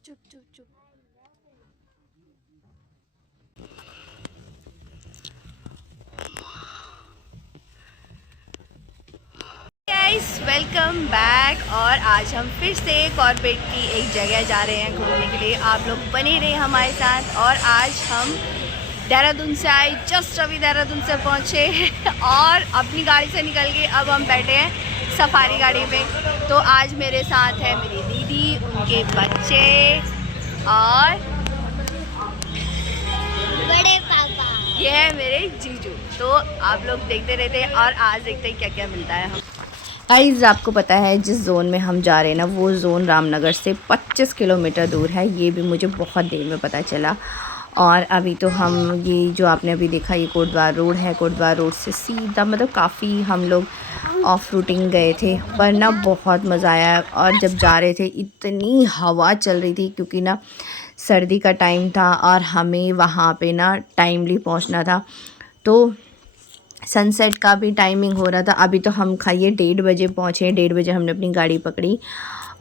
चुप चुप चुप। Welcome back. और आज हम फिर से कॉर्बेट की एक जगह जा रहे हैं घूमने के लिए। आप लोग बने रहे हमारे साथ। और आज हम देहरादून से आए, जस्ट अभी देहरादून से पहुँचे और अपनी गाड़ी से निकल के अब हम बैठे हैं सफारी गाड़ी में। तो आज मेरे साथ है मेरी दीदी, उनके बच्चे और बड़े पापा, ये है मेरे जीजू। तो आप लोग देखते रहते हैं और आज देखते हैं क्या क्या मिलता है। हम गाइस, आपको पता है जिस जोन में हम जा रहे हैं ना, वो जोन रामनगर से 25 किलोमीटर दूर है। ये भी मुझे बहुत देर में पता चला। और अभी तो हम ये जो आपने अभी देखा, ये कोटद्वार रोड है। कोटद्वार रोड से सीधा मतलब काफ़ी हम लोग ऑफ रूटिंग गए थे, पर ना बहुत मज़ा आया। और जब जा रहे थे इतनी हवा चल रही थी, क्योंकि ना सर्दी का टाइम था और हमें वहाँ पे ना टाइमली पहुँचना था। तो सनसेट का भी टाइमिंग हो रहा था। अभी तो हम 1:30 बजे पहुँचे। 1:30 बजे हमने अपनी गाड़ी पकड़ी।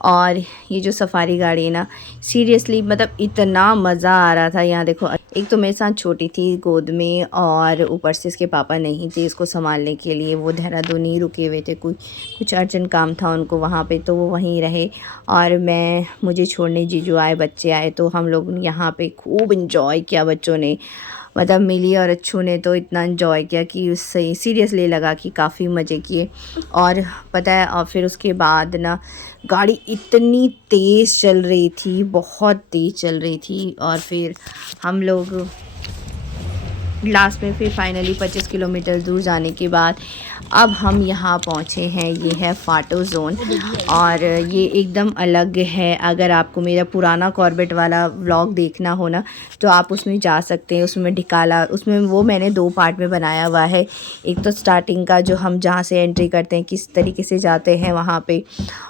और ये जो सफारी गाड़ी है ना, सीरियसली मतलब इतना मज़ा आ रहा था। यहाँ देखो, एक तो मेरे साथ छोटी थी गोद में, और ऊपर से इसके पापा नहीं थे इसको संभालने के लिए। वो देहरादून ही रुके हुए थे, कुछ अर्जेंट काम था उनको वहाँ पे, तो वो वहीं रहे। और मुझे छोड़ने जीजू आए, बच्चे आए, तो हम लोग यहाँ पे खूब इंजॉय किया बच्चों ने। मतलब मिली और अच्छू ने तो इतना इन्जॉय किया कि उससे सीरियसली लगा कि काफ़ी मज़े किए। और पता है, और फिर उसके बाद ना गाड़ी इतनी तेज़ चल रही थी, बहुत तेज़ चल रही थी। और फिर हम लोग लास्ट में फिर फाइनली 25 किलोमीटर दूर जाने के बाद अब हम यहाँ पहुँचे हैं। ये है फाटो जोन, और ये एकदम अलग है। अगर आपको मेरा पुराना कॉर्बेट वाला व्लॉग देखना हो ना, तो आप उसमें जा सकते हैं। उसमें ढिकाला, उसमें वो मैंने 2 पार्ट में बनाया हुआ है। एक तो स्टार्टिंग का, जो हम जहाँ से एंट्री करते हैं, किस तरीके से जाते हैं वहाँ पे,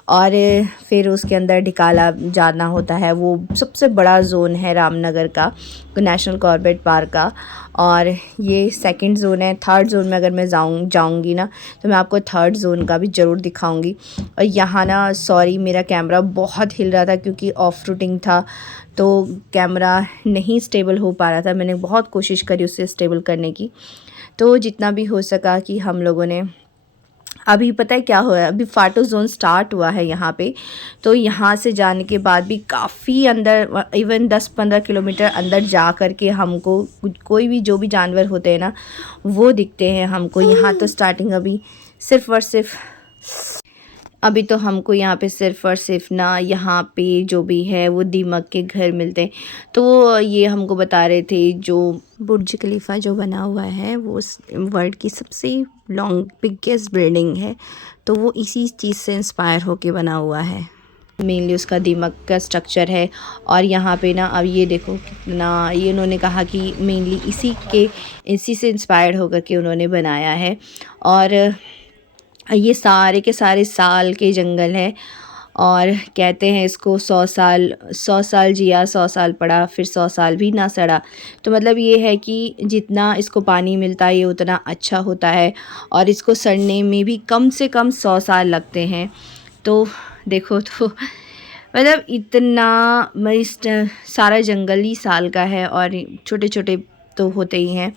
और फिर उसके अंदर ढिकाला जाना होता है। वो सबसे बड़ा जोन है रामनगर का, नेशनल कॉर्बेट पार्क का। और ये सेकंड ज़ोन है। थर्ड ज़ोन में अगर मैं जाऊँगी ना, तो मैं आपको थर्ड ज़ोन का भी ज़रूर दिखाऊंगी। और यहाँ ना, सॉरी, मेरा कैमरा बहुत हिल रहा था क्योंकि ऑफ रूटिंग था, तो कैमरा नहीं स्टेबल हो पा रहा था। मैंने बहुत कोशिश करी उसे स्टेबल करने की, तो जितना भी हो सका कि हम लोगों ने। अभी पता है क्या हुआ है, अभी फाटो जोन स्टार्ट हुआ है यहाँ पे। तो यहाँ से जाने के बाद भी काफ़ी अंदर, इवन 10-15 किलोमीटर अंदर जा कर के हमको कोई भी जो भी जानवर होते हैं ना, वो दिखते हैं हमको। यहाँ तो स्टार्टिंग अभी सिर्फ़ और सिर्फ अभी तो हमको यहाँ पे सिर्फ़ और सिर्फ ना, यहाँ पे जो भी है वो दीमक के घर मिलते हैं। तो ये हमको बता रहे थे, जो बुर्ज खलीफा जो बना हुआ है, वो वर्ल्ड की सबसे लॉन्ग बिगेस्ट बिल्डिंग है। तो वो इसी चीज़ से इंस्पायर होके बना हुआ है। मेनली उसका दीमक का स्ट्रक्चर है। और यहाँ पे ना, अब ये देखो कितना, ये उन्होंने कहा कि मेनली इसी से इंस्पायर्ड होकर के उन्होंने बनाया है। और ये सारे के सारे साल के जंगल है। और कहते हैं इसको 100 साल जिया, 100 साल पड़ा, फिर 100 साल भी ना सड़ा। तो मतलब ये है कि जितना इसको पानी मिलता है, ये उतना अच्छा होता है। और इसको सड़ने में भी कम से कम 100 साल लगते हैं। तो देखो, तो मतलब इतना सारा जंगल ही साल का है, और छोटे छोटे तो होते ही हैं।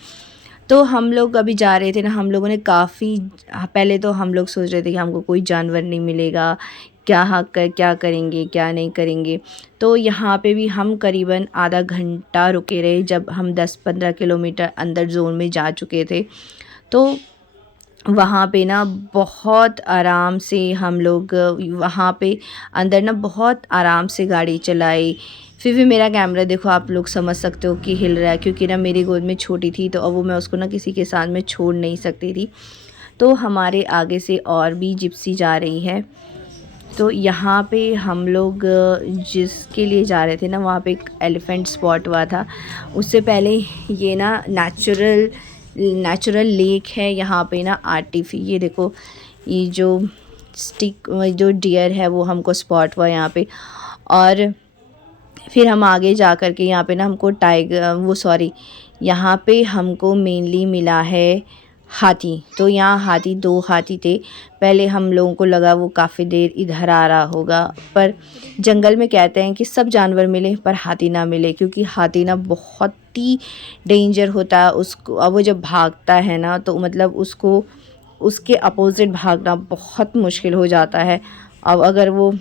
तो हम लोग अभी जा रहे थे ना, हम लोगों ने काफ़ी, पहले तो हम लोग सोच रहे थे कि हमको कोई जानवर नहीं मिलेगा, क्या करेंगे क्या नहीं करेंगे। तो यहाँ पे भी हम करीबन आधा घंटा रुके रहे, जब हम 10-15 किलोमीटर अंदर जोन में जा चुके थे। तो वहाँ पे ना बहुत आराम से हम लोग वहाँ पे अंदर ना बहुत आराम से गाड़ी चलाई। फिर भी मेरा कैमरा देखो, आप लोग समझ सकते हो कि हिल रहा है, क्योंकि ना मेरी गोद में छोटी थी, तो अब वो मैं उसको ना किसी के साथ में छोड़ नहीं सकती थी। तो हमारे आगे से और भी जिप्सी जा रही है। तो यहाँ पे हम लोग जिसके लिए जा रहे थे ना, वहाँ पे एक एलिफेंट स्पॉट हुआ था। उससे पहले ये ना नेचुरल लेक है यहाँ पे ना। ये देखो, ये जो डियर है वो हमको स्पॉट हुआ यहाँ पे। और फिर हम आगे जा कर के यहाँ पे ना हमको यहाँ पे हमको मेनली मिला है हाथी। तो यहाँ हाथी, 2 हाथी थे। पहले हम लोगों को लगा वो काफ़ी देर इधर आ रहा होगा, पर जंगल में कहते हैं कि सब जानवर मिले पर हाथी ना मिले, क्योंकि हाथी ना बहुत ही डेंजर होता है। उसको अब वो जब भागता है ना, तो मतलब उसको उसके अपोज़िट भागना बहुत मुश्किल हो जाता है। अब अगर वो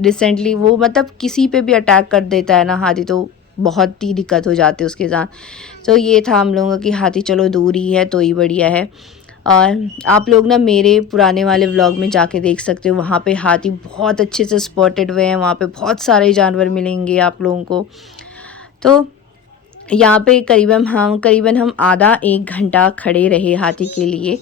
रिसेंटली वो मतलब किसी पे भी अटैक कर देता है ना हाथी, तो बहुत ही दिक्कत हो जाती है उसके साथ। तो ये था हम लोगों की हाथी, चलो दूर ही है तो ही बढ़िया है। और आप लोग ना मेरे पुराने वाले व्लॉग में जाके देख सकते हो, वहाँ पे हाथी बहुत अच्छे से स्पॉटेड हुए हैं। वहाँ पे बहुत सारे जानवर मिलेंगे आप लोगों को। तो यहाँ पे करीबन हम आधा 1 घंटा खड़े रहे हाथी के लिए,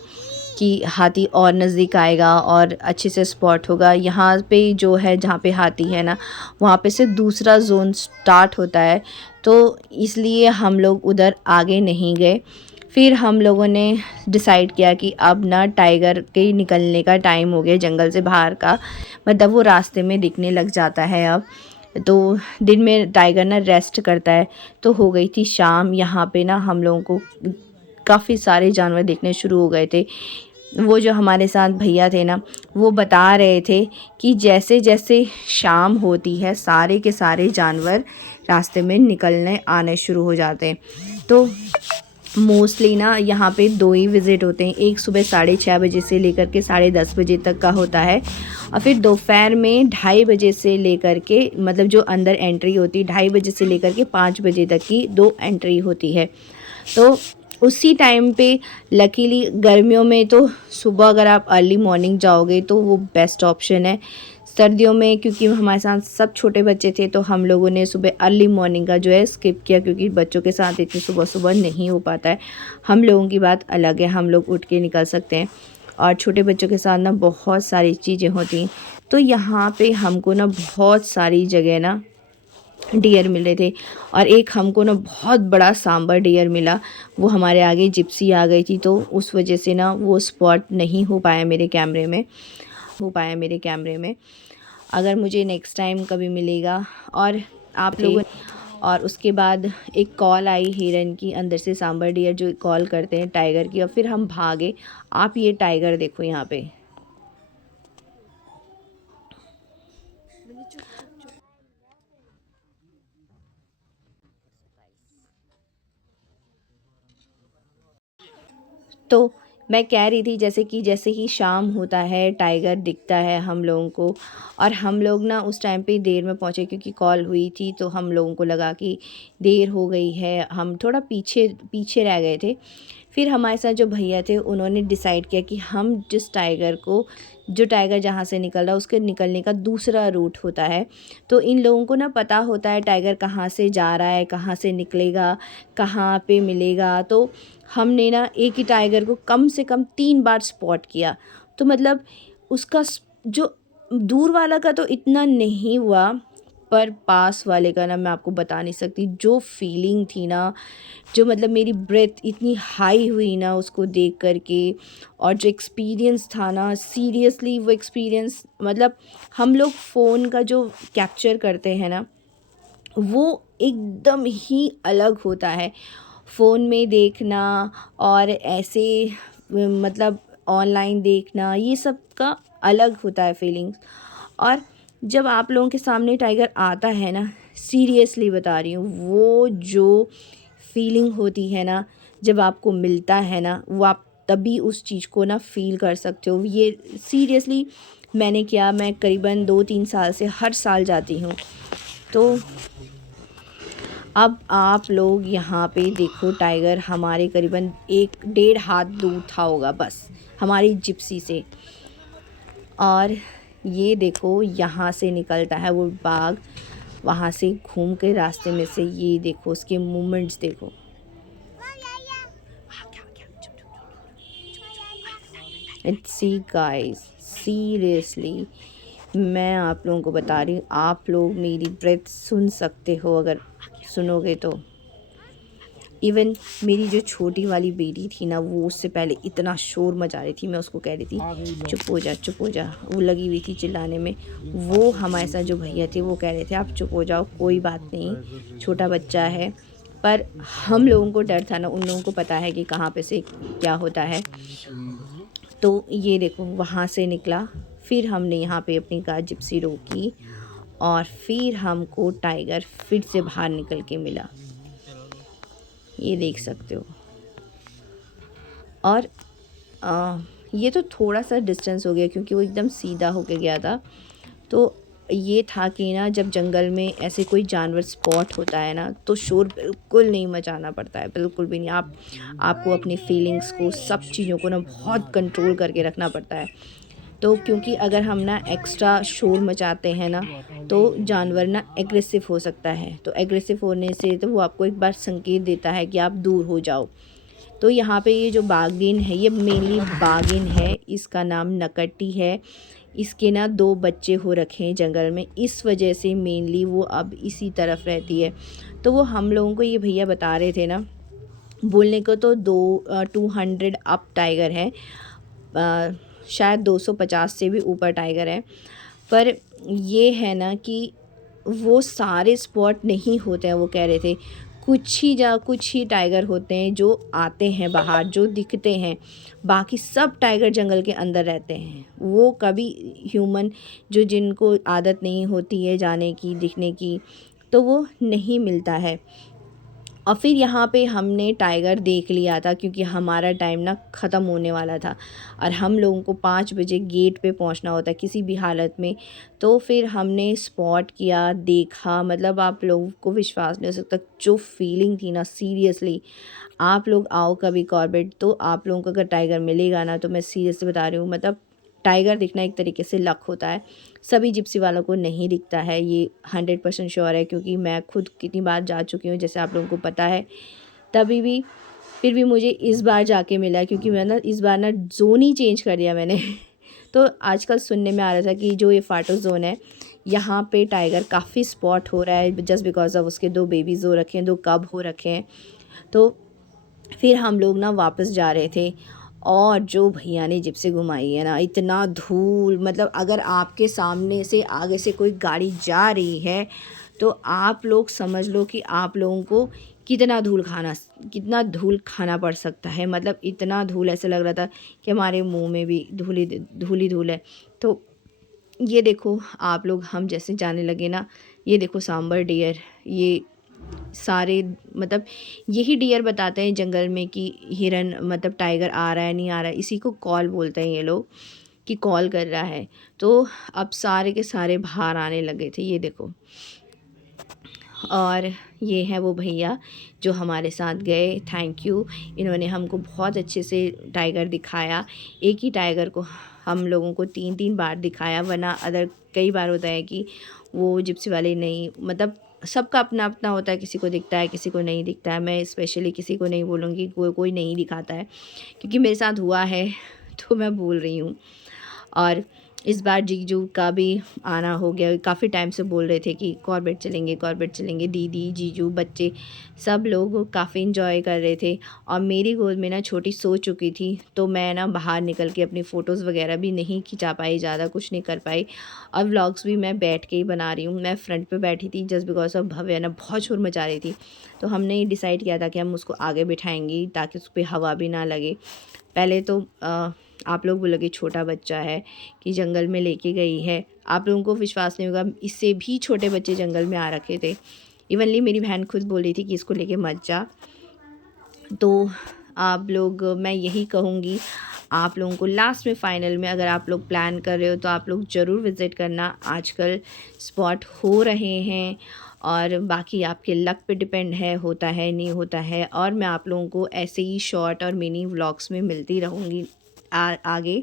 कि हाथी और नज़दीक आएगा और अच्छे से स्पॉट होगा। यहाँ पे जो है, जहाँ पे हाथी है ना, वहाँ पे से दूसरा जोन स्टार्ट होता है, तो इसलिए हम लोग उधर आगे नहीं गए। फिर हम लोगों ने डिसाइड किया कि अब ना टाइगर के निकलने का टाइम हो गया जंगल से बाहर का, मतलब वो रास्ते में दिखने लग जाता है अब। तो दिन में टाइगर ना रेस्ट करता है। तो हो गई थी शाम। यहाँ पे ना हम लोगों को काफ़ी सारे जानवर देखने शुरू हो गए थे। वो जो हमारे साथ भैया थे ना, वो बता रहे थे कि जैसे जैसे शाम होती है, सारे के सारे जानवर रास्ते में निकलने आने शुरू हो जाते हैं। तो मोस्टली ना यहाँ पे 2 ही विज़िट होते हैं। एक सुबह 6:30 बजे से लेकर के 10:30 बजे तक का होता है, और फिर दोपहर में 2:30 बजे से लेकर के, मतलब जो अंदर एंट्री होती है 2:30 बजे से लेकर के 5 बजे तक की 2 एंट्री होती है। तो उसी टाइम पे लकीली गर्मियों में तो सुबह अगर आप अर्ली मॉर्निंग जाओगे तो वो बेस्ट ऑप्शन है। सर्दियों में क्योंकि हमारे साथ सब छोटे बच्चे थे, तो हम लोगों ने सुबह अर्ली मॉर्निंग का जो है स्किप किया, क्योंकि बच्चों के साथ इतनी सुबह सुबह नहीं हो पाता है। हम लोगों की बात अलग है, हम लोग उठ के निकल सकते हैं, और छोटे बच्चों के साथ ना बहुत सारी चीज़ें होती हैं। तो यहाँ पे हमको ना बहुत सारी जगह ना डियर मिले थे, और एक हमको ना बहुत बड़ा सांबर डियर मिला। वो हमारे आगे जिप्सी आ गई थी, तो उस वजह से ना वो स्पॉट नहीं हो पाया मेरे कैमरे में। अगर मुझे नेक्स्ट टाइम कभी मिलेगा। और आप लोगों, और उसके बाद एक कॉल आई हिरन की, अंदर से सांबर डियर जो कॉल करते हैं टाइगर की, और फिर हम भागे। आप ये टाइगर देखो यहाँ पे। तो मैं कह रही थी जैसे ही शाम होता है टाइगर दिखता है हम लोगों को। और हम लोग ना उस टाइम पे देर में पहुँचे, क्योंकि कॉल हुई थी, तो हम लोगों को लगा कि देर हो गई है, हम थोड़ा पीछे पीछे रह गए थे। फिर हमारे साथ जो भैया थे उन्होंने डिसाइड किया कि हम जो टाइगर जहाँ से निकल रहा है उसके निकलने का दूसरा रूट होता है। तो इन लोगों को ना पता होता है टाइगर कहाँ से जा रहा है, कहाँ से निकलेगा, कहाँ पे मिलेगा। तो हमने ना एक ही टाइगर को कम से कम 3 बार स्पॉट किया। तो मतलब उसका जो दूर वाला का तो इतना नहीं हुआ, पर पास वाले का ना मैं आपको बता नहीं सकती। जो फीलिंग थी ना, जो मतलब मेरी ब्रेथ इतनी हाई हुई ना उसको देख कर के, और जो एक्सपीरियंस था ना, सीरियसली वो एक्सपीरियंस, मतलब हम लोग फ़ोन का जो कैप्चर करते हैं ना, वो एकदम ही अलग होता है। फ़ोन में देखना और ऐसे मतलब ऑनलाइन देखना, ये सब का अलग होता है फीलिंग्स। और जब आप लोगों के सामने टाइगर आता है ना, सीरियसली बता रही हूँ, वो जो फीलिंग होती है ना, जब आपको मिलता है ना, वो आप तभी उस चीज़ को ना फ़ील कर सकते हो। ये सीरियसली मैं करीबन 2-3 साल से हर साल जाती हूँ। तो अब आप लोग यहाँ पे देखो, टाइगर हमारे करीबन 1-1.5 हाथ दूर था होगा बस, हमारी जिप्सी से। और ये देखो यहाँ से निकलता है वो बाघ, वहाँ से घूम के रास्ते में से। ये देखो उसके मूवमेंट्स देखो। इट्स सी गाइस, सीरियसली मैं आप लोगों को बता रही हूँ, आप लोग मेरी ब्रेथ सुन सकते हो अगर सुनोगे तो। इवन मेरी जो छोटी वाली बेटी थी ना, वो उससे पहले इतना शोर मचा रही थी, मैं उसको कह रही थी चुप हो जा चुप हो जा, वो लगी हुई थी चिल्लाने में। वो हमारे साथ जो भैया थे वो कह रहे थे आप चुप हो जाओ, कोई बात नहीं, छोटा बच्चा है। पर हम लोगों को डर था ना, उन लोगों को पता है कि कहाँ पे से क्या होता है। तो ये देखो वहाँ से निकला, फिर हमने यहाँ पे अपनी कार जिप्सी रोकी और फिर हमको टाइगर फिर से बाहर निकल के मिला, ये देख सकते हो। और ये तो थोड़ा सा डिस्टेंस हो गया क्योंकि वो एकदम सीधा होके गया था। तो ये था कि ना जब जंगल में ऐसे कोई जानवर स्पॉट होता है ना, तो शोर बिल्कुल नहीं मचाना पड़ता है, बिल्कुल भी नहीं। आपको अपनी फीलिंग्स को, सब चीज़ों को ना बहुत कंट्रोल करके रखना पड़ता है। तो क्योंकि अगर हम ना एक्स्ट्रा शोर मचाते हैं ना, तो जानवर ना एग्रेसिव हो सकता है। तो एग्रेसिव होने से तो वो आपको एक बार संकेत देता है कि आप दूर हो जाओ। तो यहाँ पे ये जो बाघिन है, ये मेनली बाघिन है, इसका नाम नकट्टी है। इसके ना 2 बच्चे हो रखे हैं जंगल में, इस वजह से मेनली वो अब इसी तरफ रहती है। तो वो हम लोगों को ये भैया बता रहे थे ना, बोलने को तो 200 अप टाइगर है, शायद 250 से भी ऊपर टाइगर है। पर ये है ना कि वो सारे स्पॉट नहीं होते हैं, वो कह रहे थे कुछ ही टाइगर होते हैं जो आते हैं बाहर, जो दिखते हैं। बाकी सब टाइगर जंगल के अंदर रहते हैं। वो कभी ह्यूमन जो जिनको आदत नहीं होती है जाने की, दिखने की, तो वो नहीं मिलता है। और फिर यहाँ पे हमने टाइगर देख लिया था क्योंकि हमारा टाइम ना ख़त्म होने वाला था और हम लोगों को 5 बजे गेट पे पहुँचना होता है किसी भी हालत में। तो फिर हमने स्पॉट किया, देखा, मतलब आप लोगों को विश्वास नहीं हो सकता जो फीलिंग थी ना, सीरियसली। आप लोग आओ कभी कॉर्बेट, तो आप लोगों को अगर टाइगर मिलेगा ना, तो मैं सीरियसली बता रही हूँ, मतलब टाइगर दिखना एक तरीके से लक होता है। सभी जिप्सी वालों को नहीं दिखता है, ये 100% श्योर है क्योंकि मैं खुद कितनी बार जा चुकी हूँ, जैसे आप लोगों को पता है। तभी भी फिर भी मुझे इस बार जाके मिला क्योंकि मैं ना इस बार ना ज़ोन ही चेंज कर दिया मैंने। तो आजकल सुनने में आ रहा था कि जो ये फाटो ज़ोन है, यहाँ पे टाइगर काफ़ी स्पॉट हो रहा है जस्ट बिकॉज ऑफ उसके 2 बेबीज़ हो रखे हैं, 2 कब हो रखे हैं। तो फिर हम लोग ना वापस जा रहे थे और जो भैया ने जिप्सी घुमाई है ना, इतना धूल, मतलब अगर आपके सामने से आगे से कोई गाड़ी जा रही है तो आप लोग समझ लो कि आप लोगों को कितना धूल खाना पड़ सकता है। मतलब इतना धूल, ऐसे लग रहा था कि हमारे मुंह में भी धूल है। तो ये देखो आप लोग, हम जैसे जाने लगे ना, ये देखो सांबर डियर, ये सारे मतलब यही डियर बताते हैं जंगल में कि हिरन, मतलब टाइगर आ रहा है नहीं आ रहा है, इसी को कॉल बोलते हैं ये लोग कि कॉल कर रहा है। तो अब सारे के सारे बाहर आने लगे थे, ये देखो। और ये है वो भैया जो हमारे साथ गए, थैंक यू। इन्होंने हमको बहुत अच्छे से टाइगर दिखाया। एक ही टाइगर को हम लोगों को 3-3 बार दिखाया, वरना अदर कई बार होता है कि वो जिप्सी वाले नहीं, मतलब सबका अपना अपना होता है, किसी को दिखता है किसी को नहीं दिखता है। मैं स्पेशली किसी को नहीं बोलूँगी, कोई नहीं दिखाता है क्योंकि मेरे साथ हुआ है तो मैं बोल रही हूँ। और इस बार जीजू का भी आना हो गया, काफ़ी टाइम से बोल रहे थे कि कॉर्बेट चलेंगे। दीदी, जीजू, बच्चे सब लोग काफ़ी इन्जॉय कर रहे थे। और मेरी गोद में ना छोटी सो चुकी थी, तो मैं ना बाहर निकल के अपनी फ़ोटोज़ वगैरह भी नहीं खिंचा पाई, ज़्यादा कुछ नहीं कर पाई। और व्लॉग्स भी मैं बैठ के ही बना रही हूँ। मैं फ्रंट पे बैठी थी जस्ट बिकॉज ऑफ भव्य ना बहुत शोर मचा रही थी। तो हमने ये डिसाइड किया था कि हम उसको आगे बिठाएंगे ताकि उस पर हवा भी ना लगे। पहले तो आप लोग बोलोगे छोटा बच्चा है कि जंगल में लेके गई है, आप लोगों को विश्वास नहीं होगा, इससे भी छोटे बच्चे जंगल में आ रखे थे। इवनली मेरी बहन खुद बोल रही थी कि इसको लेके मत जा। तो आप लोग, मैं यही कहूँगी आप लोगों को लास्ट में फ़ाइनल में, अगर आप लोग प्लान कर रहे हो तो आप लोग ज़रूर विज़िट करना। आजकल स्पॉट हो रहे हैं और बाकी आपके लक पे डिपेंड है, होता है नहीं होता है। और मैं आप लोगों को ऐसे ही शॉर्ट और मिनी व्लॉग्स में मिलती रहूँगी आगे।